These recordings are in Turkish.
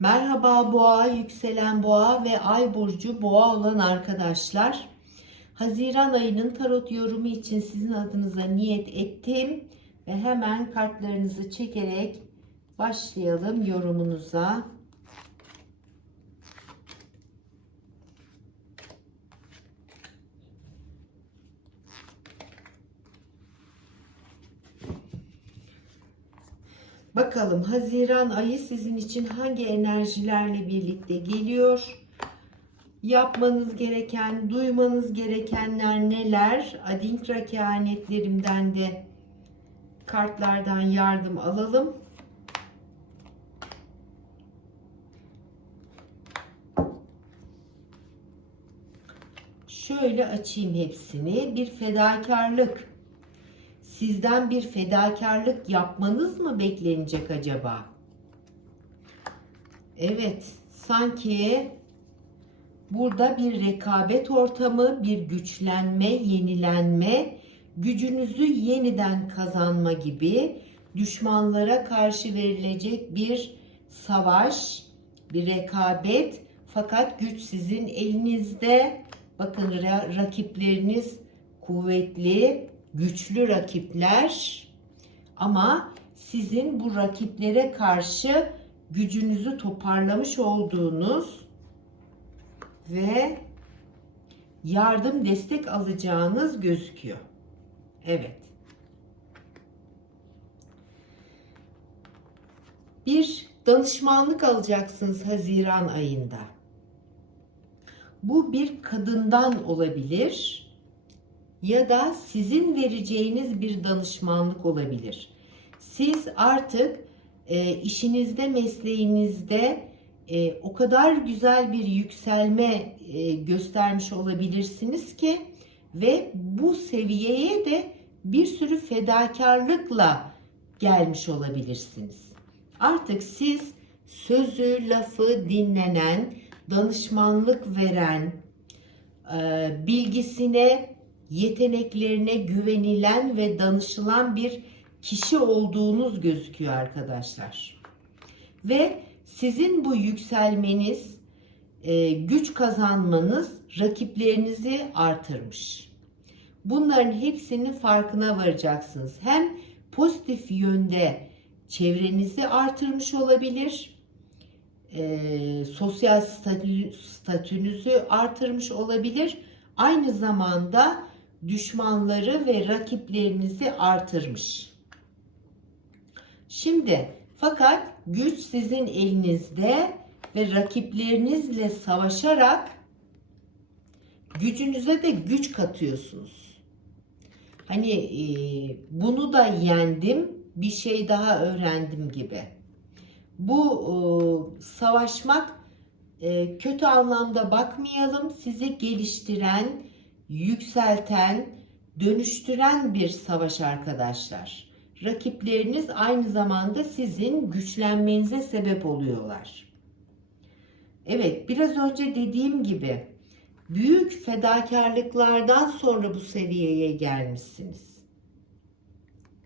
Merhaba boğa, yükselen boğa ve ay burcu boğa olan arkadaşlar. Haziran ayının tarot yorumu için sizin adınıza niyet ettim ve hemen kartlarınızı çekerek başlayalım yorumunuza. Bakalım Haziran ayı sizin için hangi enerjilerle birlikte geliyor? Yapmanız gereken, duymanız gerekenler neler? Adinkra kehanetlerimden de kartlardan yardım alalım. Şöyle açayım hepsini. Bir fedakarlık sizden bir fedakarlık yapmanız mı beklenecek acaba? Evet, sanki burada bir rekabet ortamı, bir güçlenme, yenilenme, gücünüzü yeniden kazanma gibi düşmanlara karşı verilecek bir savaş, bir rekabet fakat güç sizin elinizde. Bakın rakipleriniz kuvvetli, güçlü rakipler ama sizin bu rakiplere karşı gücünüzü toparlamış olduğunuz ve yardım destek alacağınız gözüküyor. Evet. Bir danışmanlık alacaksınız Haziran ayında. Bu bir kadından olabilir ya da sizin vereceğiniz bir danışmanlık olabilir. Siz artık e, işinizde, mesleğinizde e, o kadar güzel bir yükselme e, göstermiş olabilirsiniz ki ve bu seviyeye de bir sürü fedakarlıkla gelmiş olabilirsiniz. Artık siz sözü, lafı dinlenen, danışmanlık veren, e, bilgisine yeteneklerine güvenilen ve danışılan bir kişi olduğunuz gözüküyor arkadaşlar. Ve sizin bu yükselmeniz, e, güç kazanmanız rakiplerinizi artırmış. Bunların hepsinin farkına varacaksınız. Hem pozitif yönde çevrenizi artırmış olabilir, e, sosyal statü, statünüzü artırmış olabilir. Aynı zamanda düşmanları ve rakiplerinizi artırmış. Şimdi fakat güç sizin elinizde ve rakiplerinizle savaşarak gücünüze de güç katıyorsunuz. Hani e, bunu da yendim, bir şey daha öğrendim gibi. Bu e, savaşmak e, kötü anlamda bakmayalım. Sizi geliştiren, yükselten, dönüştüren bir savaş arkadaşlar. Rakipleriniz aynı zamanda sizin güçlenmenize sebep oluyorlar. Evet, biraz önce dediğim gibi büyük fedakarlıklardan sonra bu seviyeye gelmişsiniz.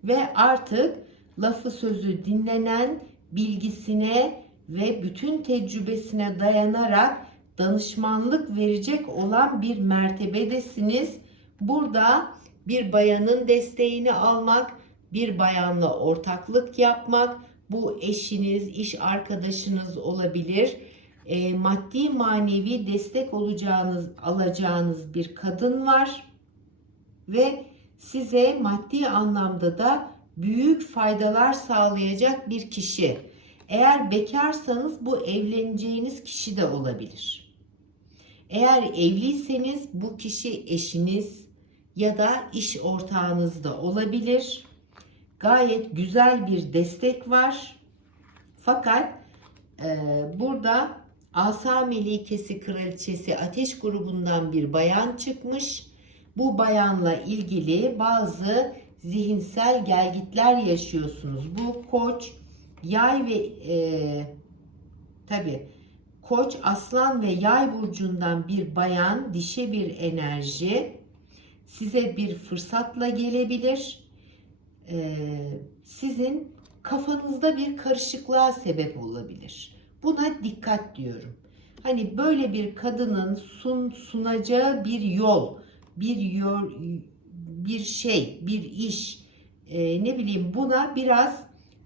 Ve artık lafı sözü dinlenen, bilgisine ve bütün tecrübesine dayanarak danışmanlık verecek olan bir mertebedesiniz. Burada bir bayanın desteğini almak, bir bayanla ortaklık yapmak, bu eşiniz, iş arkadaşınız olabilir. E, maddi manevi destek olacağınız, alacağınız bir kadın var ve size maddi anlamda da büyük faydalar sağlayacak bir kişi. Eğer bekarsanız bu evleneceğiniz kişi de olabilir. Eğer evliyseniz bu kişi eşiniz ya da iş ortağınız da olabilir. Gayet güzel bir destek var. Fakat e, burada Asa Melikesi Kraliçesi Ateş grubundan bir bayan çıkmış. Bu bayanla ilgili bazı zihinsel gelgitler yaşıyorsunuz. Bu koç, yay ve e, tabi Koç, aslan ve yay burcundan bir bayan, dişe bir enerji size bir fırsatla gelebilir. Ee, sizin kafanızda bir karışıklığa sebep olabilir. Buna dikkat diyorum. Hani böyle bir kadının sun, sunacağı bir yol, bir yol, bir şey, bir iş, e, ne bileyim buna biraz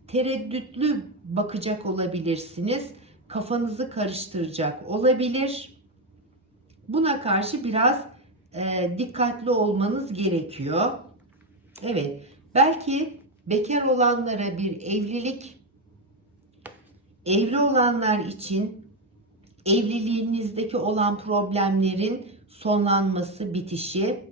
tereddütlü bakacak olabilirsiniz. Kafanızı karıştıracak olabilir. Buna karşı biraz e, dikkatli olmanız gerekiyor. Evet, belki bekar olanlara bir evlilik, evli olanlar için evliliğinizdeki olan problemlerin sonlanması, bitişi.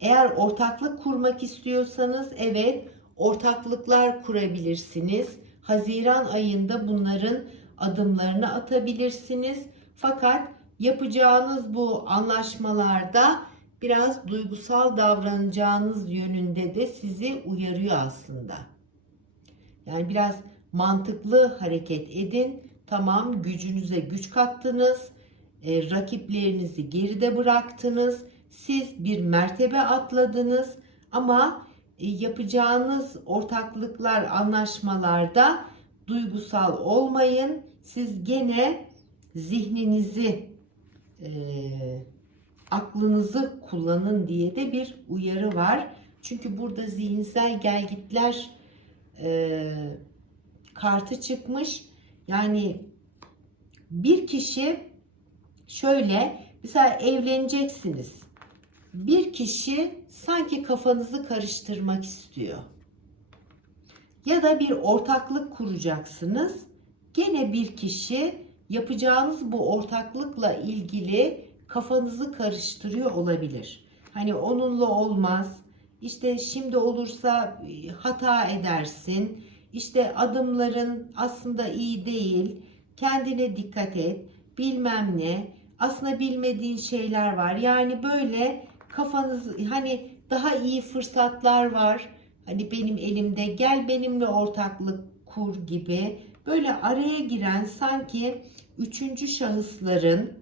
Eğer ortaklık kurmak istiyorsanız evet ortaklıklar kurabilirsiniz. Haziran ayında bunların adımlarını atabilirsiniz. Fakat yapacağınız bu anlaşmalarda biraz duygusal davranacağınız yönünde de sizi uyarıyor aslında. Yani biraz mantıklı hareket edin. Tamam gücünüze güç kattınız. E, rakiplerinizi geride bıraktınız. Siz bir mertebe atladınız. Ama e, yapacağınız ortaklıklar, anlaşmalarda duygusal olmayın. Siz gene zihninizi, e, aklınızı kullanın diye de bir uyarı var. Çünkü burada zihinsel gelgitler e, kartı çıkmış. Yani bir kişi şöyle mesela evleneceksiniz. Bir kişi sanki kafanızı karıştırmak istiyor. Ya da bir ortaklık kuracaksınız. Gene bir kişi yapacağınız bu ortaklıkla ilgili kafanızı karıştırıyor olabilir. Hani onunla olmaz. İşte şimdi olursa e, hata edersin. İşte adımların aslında iyi değil. Kendine dikkat et. Bilmem ne. Aslında bilmediğin şeyler var. Yani böyle kafanız hani daha iyi fırsatlar var. Hani benim elimde gel benimle ortaklık kur gibi. Böyle araya giren sanki üçüncü şahısların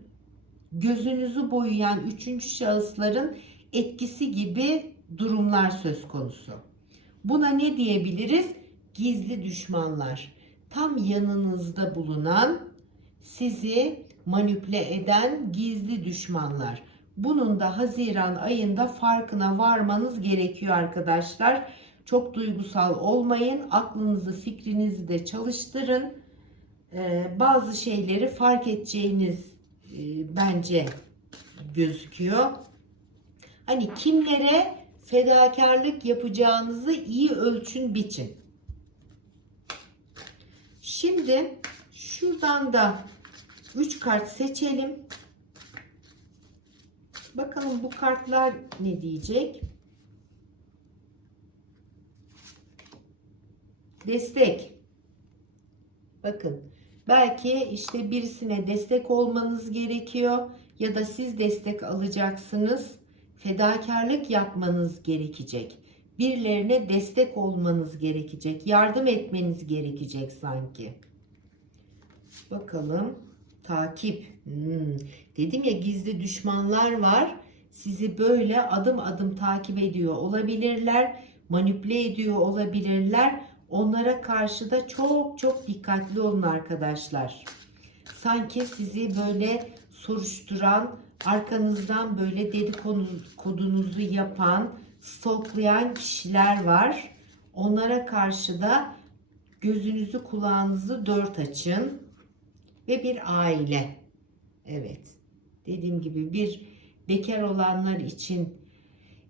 gözünüzü boyayan üçüncü şahısların etkisi gibi durumlar söz konusu. Buna ne diyebiliriz? Gizli düşmanlar. Tam yanınızda bulunan, sizi manipüle eden gizli düşmanlar. Bunun da Haziran ayında farkına varmanız gerekiyor arkadaşlar. Çok duygusal olmayın. Aklınızı, fikrinizi de çalıştırın. Ee, bazı şeyleri fark edeceğiniz e, bence gözüküyor. Hani kimlere fedakarlık yapacağınızı iyi ölçün biçin. Şimdi şuradan da 3 kart seçelim. Bakalım bu kartlar ne diyecek? Destek. Bakın belki işte birisine destek olmanız gerekiyor ya da siz destek alacaksınız. Fedakarlık yapmanız gerekecek. Birilerine destek olmanız gerekecek. Yardım etmeniz gerekecek sanki. Bakalım. Takip. Hmm. Dedim ya gizli düşmanlar var. Sizi böyle adım adım takip ediyor olabilirler. Manipüle ediyor olabilirler. Onlara karşı da çok çok dikkatli olun arkadaşlar. Sanki sizi böyle soruşturan, arkanızdan böyle dedikodunuzu yapan, stoklayan kişiler var. Onlara karşı da gözünüzü kulağınızı dört açın. Ve bir aile. Evet. Dediğim gibi bir bekar olanlar için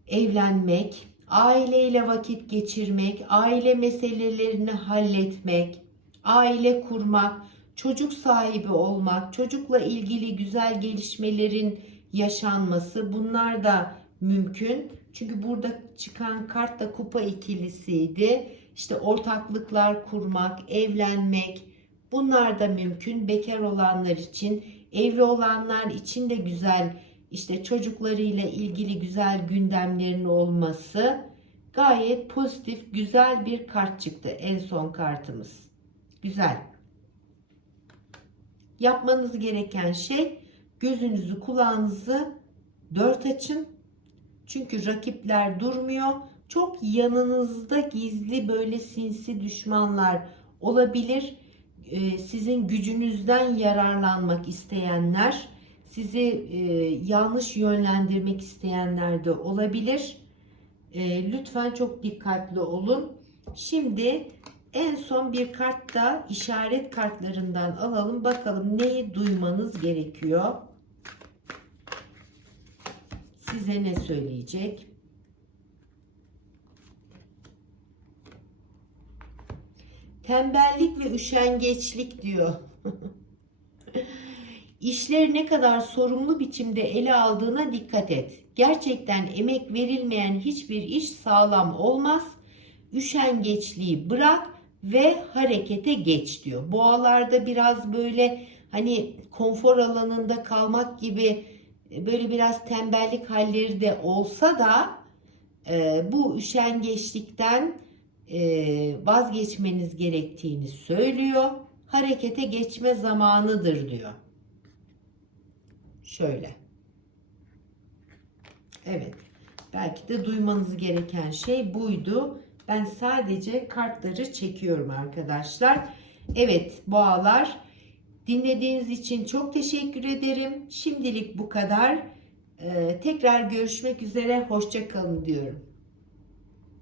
evlenmek, aileyle vakit geçirmek, aile meselelerini halletmek, aile kurmak, çocuk sahibi olmak, çocukla ilgili güzel gelişmelerin yaşanması bunlar da mümkün. Çünkü burada çıkan kart da kupa ikilisiydi. İşte ortaklıklar kurmak, evlenmek bunlar da mümkün. Bekar olanlar için, evli olanlar için de güzel işte çocuklarıyla ilgili güzel gündemlerin olması gayet pozitif, güzel bir kart çıktı en son kartımız. Güzel. Yapmanız gereken şey gözünüzü, kulağınızı dört açın. Çünkü rakipler durmuyor. Çok yanınızda gizli böyle sinsi düşmanlar olabilir. e, sizin gücünüzden yararlanmak isteyenler, sizi e, yanlış yönlendirmek isteyenler de olabilir. E, lütfen çok dikkatli olun. Şimdi en son bir kart da işaret kartlarından alalım. Bakalım neyi duymanız gerekiyor. Size ne söyleyecek? Tembellik ve üşengeçlik diyor. İşleri ne kadar sorumlu biçimde ele aldığına dikkat et. Gerçekten emek verilmeyen hiçbir iş sağlam olmaz. Üşengeçliği bırak ve harekete geç diyor. Boğalarda biraz böyle hani konfor alanında kalmak gibi e, böyle biraz tembellik halleri de olsa da e, bu üşengeçlikten e, vazgeçmeniz gerektiğini söylüyor. Harekete geçme zamanıdır diyor. Şöyle. Evet. Belki de duymanız gereken şey buydu. Ben sadece kartları çekiyorum arkadaşlar. Evet boğalar dinlediğiniz için çok teşekkür ederim. Şimdilik bu kadar. Ee, tekrar görüşmek üzere. Hoşça kalın diyorum.